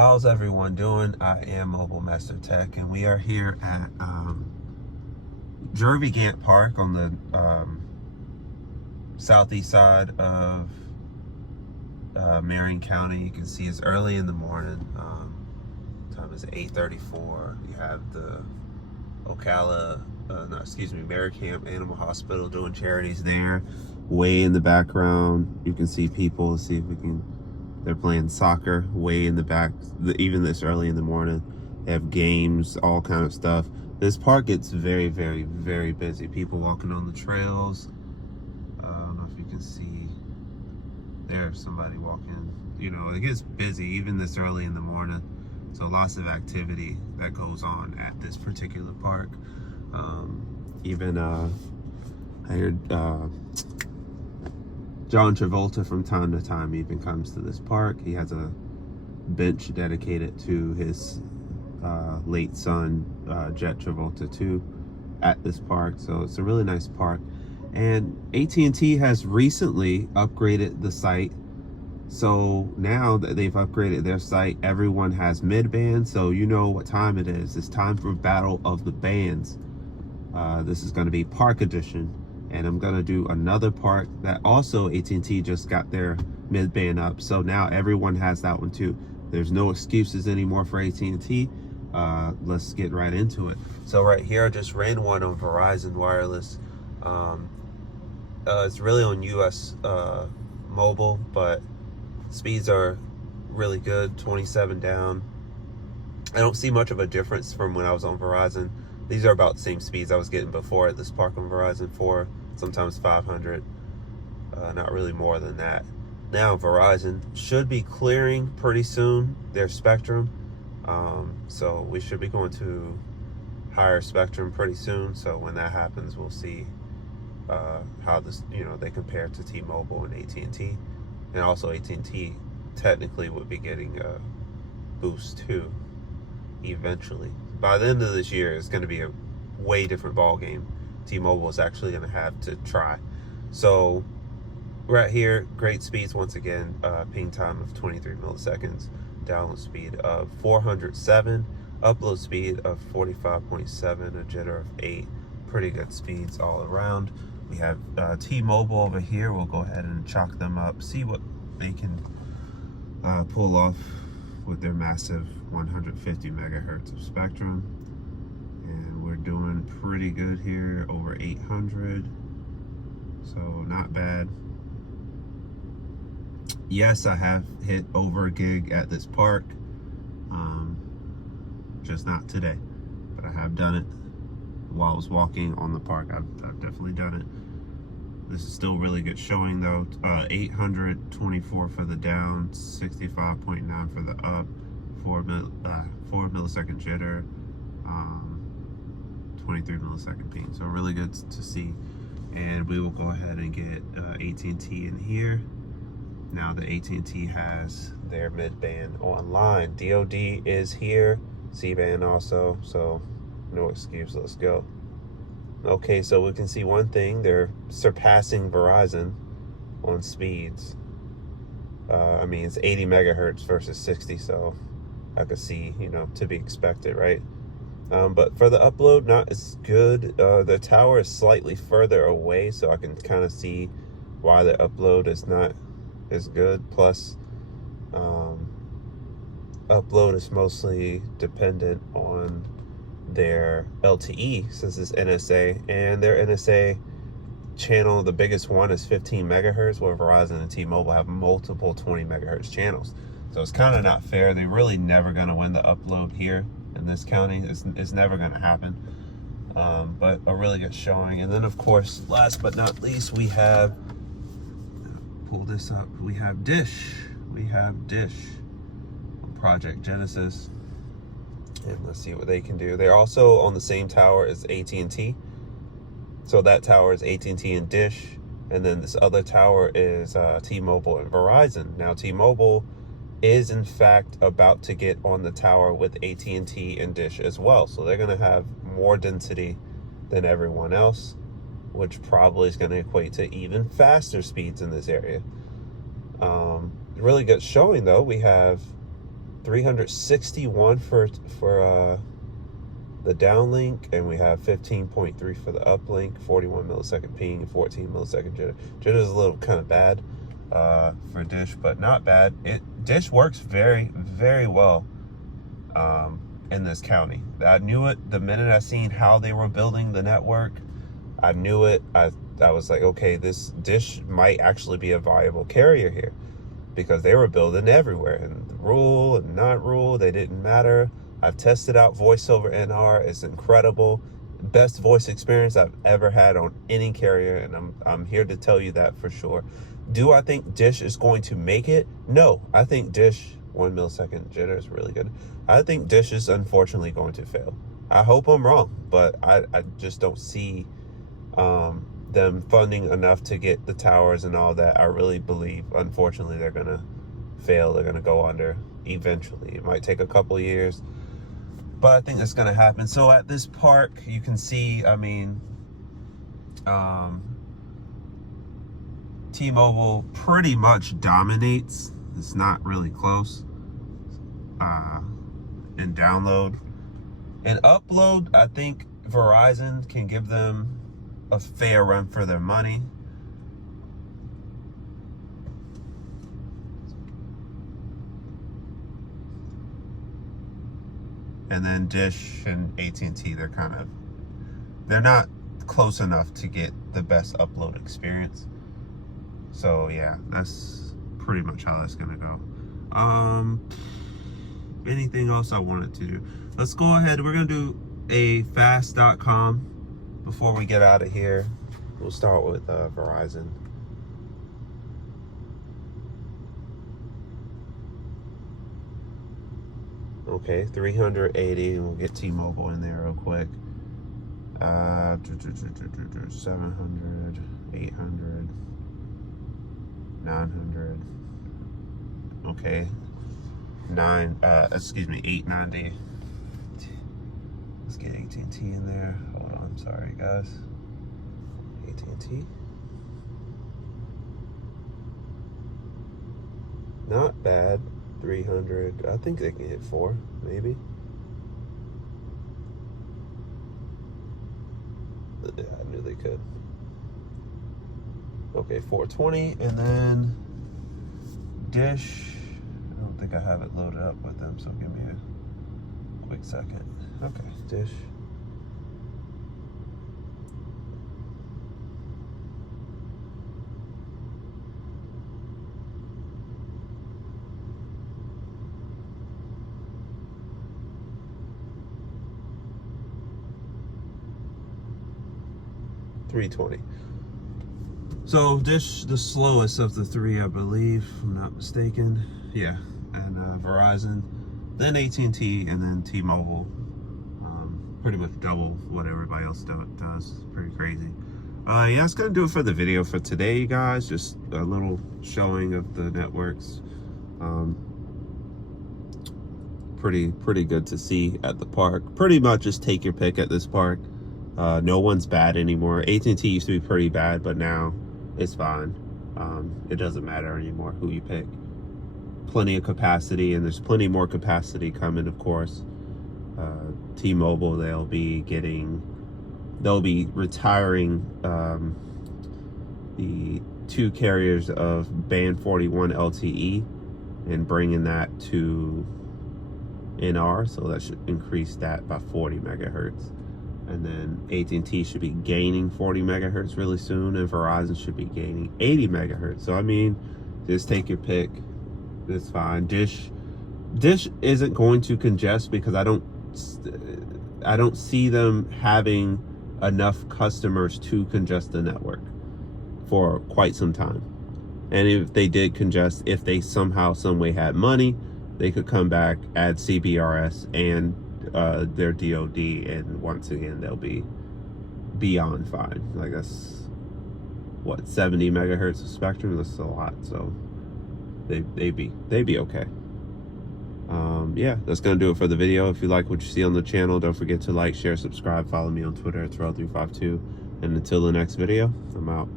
How's everyone doing? I am Mobile Master Tech, and we are here at Jervy Gant Park on the southeast side of Marion County. You can see it's early in the morning. Time is 8:34. You have the Maricamp Animal Hospital doing charities there. Way in the background, you can see people. Let's see if we can. They're playing soccer way in the back, even this early in the morning. They have games, all kind of stuff. This park gets very, very, very busy. People walking on the trails. I don't know if you can see. There's somebody walking. You know, it gets busy even this early in the morning. So lots of activity that goes on at this particular park. I heard John Travolta from time to time even comes to this park. He has a bench dedicated to his late son, Jet Travolta, too, at this park. So it's a really nice park. And AT&T has recently upgraded the site. So now that they've upgraded their site, everyone has mid-band. So you know what time it is. It's time for Battle of the Bands. This is going to be Park Edition. And I'm going to do another park that also AT&T just got their mid-band up. So now everyone has that one too. There's no excuses anymore for AT&T. Let's get right into it. So right here, I just ran one on Verizon Wireless. It's really on US mobile, but speeds are really good, 27 down. I don't see much of a difference from when I was on Verizon. These are about the same speeds I was getting before at this park on Verizon, 4, sometimes 500, not really more than that. Now Verizon should be clearing pretty soon their spectrum, so we should be going to higher spectrum pretty soon. So when that happens, we'll see how this, they compare to T-Mobile and AT&T, and also AT&T technically would be getting a boost too eventually. By the end of this year, it's going to be a way different ball game. T-Mobile is actually going to have to try. So right here, great speeds once again. Ping time of 23 milliseconds, download speed of 407, upload speed of 45.7, a jitter of 8. Pretty good speeds all around. We have T-Mobile over here. We'll go ahead and chalk them up, see what they can pull off with their massive 150 megahertz of spectrum. And we're doing pretty good here, over 800, so not bad. Yes, I have hit over a gig at this park, just not today, but I have done it while I was walking on the park. I've definitely done it. This is still really good showing though. 824 for the down, 65.9 for the up, 4 millisecond jitter, 23 millisecond ping. So really good to see. And we will go ahead and get AT&T in here. Now that AT&T has their mid-band online. DoD is here, C-band also, so no excuse, let's go. Okay, so we can see one thing, they're surpassing Verizon on speeds. I mean, it's 80 megahertz versus 60, so I could see, to be expected, right? But for the upload, not as good. The tower is slightly further away, so I can kind of see why the upload is not as good. Plus, upload is mostly dependent on their LTE, since it's NSA, and their NSA channel, the biggest one is 15 megahertz, where Verizon and T-Mobile have multiple 20 megahertz channels. So it's kind of not fair. They're really never going to win the upload here in this county. It's never going to happen. But a really good showing. And then of course, last but not least, we have, pull this up, we have Dish. Project Genesis. And let's see what they can do. They're also on the same tower as AT&T. So that tower is AT&T and Dish. And then this other tower is T-Mobile and Verizon. Now T-Mobile is in fact about to get on the tower with AT&T and Dish as well. So they're going to have more density than everyone else, which probably is going to equate to even faster speeds in this area. Really good showing though. We have 361 for the downlink, and we have 15.3 for the uplink, 41 millisecond ping, 14 millisecond jitter. Jitter is a little kind of bad for Dish, but not bad. Dish works very, very well in this county. I knew it the minute I seen how they were building the network. I knew it. I was like, okay, this Dish might actually be a viable carrier here, because they were building everywhere, and rural and not rural, they didn't matter. I've tested out voice over NR. It's incredible. Best voice experience I've ever had on any carrier, and I'm here to tell you that for sure. Do I think Dish is going to make it? No. I think Dish, 1 millisecond jitter is really good. I think Dish is unfortunately going to fail. I hope I'm wrong, but I just don't see them funding enough to get the towers and all that. I really believe, unfortunately, they're going to fail. They're going to go under eventually. It might take a couple of years, but I think that's going to happen. So at this park, you can see, I mean, T-Mobile pretty much dominates. It's not really close. In download and upload, I think Verizon can give them a fair run for their money. And then Dish and AT&T, they're not close enough to get the best upload experience. So yeah, that's pretty much how that's gonna go. Anything else I wanted to do? Let's go ahead. We're gonna do a fast.com before we get out of here. We'll start with Verizon. Okay, 380, and we'll get T-Mobile in there real quick. 700, 800, 900. Okay, 890. Let's get AT&T in there. Hold on, sorry guys. AT&T. Not bad. 300. I think they can hit 4, maybe. Yeah, I knew they could. Okay, 420, and then Dish. I don't think I have it loaded up with them, so give me a quick second. Okay, Dish. $320. So Dish, the slowest of the three, I believe, if I'm not mistaken. Yeah, and Verizon, then AT&T, and then T-Mobile. Pretty much double what everybody else does. Pretty crazy. Yeah, that's gonna do it for the video for today, you guys. Just a little showing of the networks. Pretty good to see at the park. Pretty much just take your pick at this park. No one's bad anymore. AT&T used to be pretty bad, but now it's fine. It doesn't matter anymore who you pick. Plenty of capacity, and there's plenty more capacity coming, of course. T-Mobile, they'll be retiring the 2 carriers of band 41 LTE and bringing that to NR, so that should increase that by 40 megahertz. And then AT&T should be gaining 40 megahertz really soon, and Verizon should be gaining 80 megahertz. So I mean, just take your pick. It's fine. Dish isn't going to congest, because I don't see them having enough customers to congest the network for quite some time. And if they did congest, if they somehow, some way had money, they could come back, add CBRS and their DOD, and once again they'll be beyond fine. Like, that's what, 70 megahertz of spectrum. That's a lot. So they'd be okay. Yeah, that's gonna do it for the video. If you like what you see on the channel, don't forget to like, share, subscribe, follow me on Twitter at Terrell352, and until the next video, I'm out.